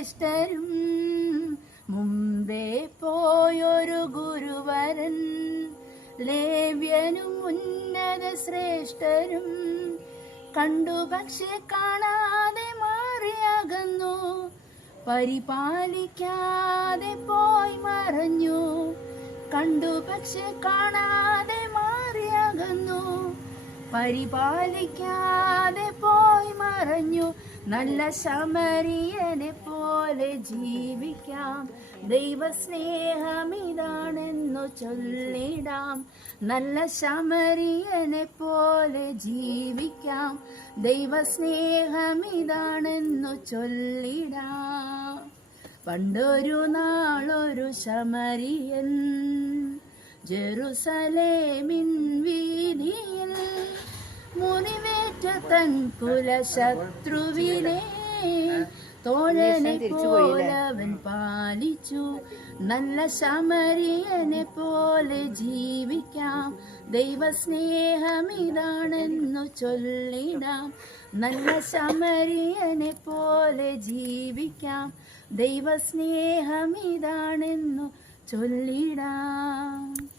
ശ്രേഷ്ഠരും മുമ്പേ പോയൊരു ഗുരുവരൻ, ലേവ്യനും ഉന്നത ശ്രേഷ്ഠരും കണ്ടു പക്ഷെ കാണാതെ മാറിയകന്നു, പരിപാലിക്കാതെ പോയി മറഞ്ഞു. കണ്ടു പക്ഷെ കാണാതെ മാറിയകന്നു, പരിപാലിക്കാതെ പോയി മറഞ്ഞു. നല്ല ശമരിയനെ പോലെ ജീവിക്കാം, ദൈവസ്നേഹമിതാണെന്നു ചൊല്ലിടാം. നല്ല ശമരിയനെ പോലെ ജീവിക്കാം, ദൈവസ്നേഹമിതാണെന്നു ചൊല്ലിടാം. പണ്ടൊരു നാളൊരു ശമരിയൻ ജെറുസലേമിൻ വീതിയിൽ മുറിവേറ്റ തൻ കുലശത്രുവിനെ തോഴനെ പോലവൻ പാലിച്ചു. നല്ല ശമരിയനെ പോലെ ജീവിക്കാം, ദൈവസ്നേഹമിതാണെന്നു ചൊല്ലിടാം. നല്ല ശമരിയനെ പോലെ ജീവിക്കാം, ദൈവസ്നേഹമിതാണെന്നു ചൊല്ലിടാം.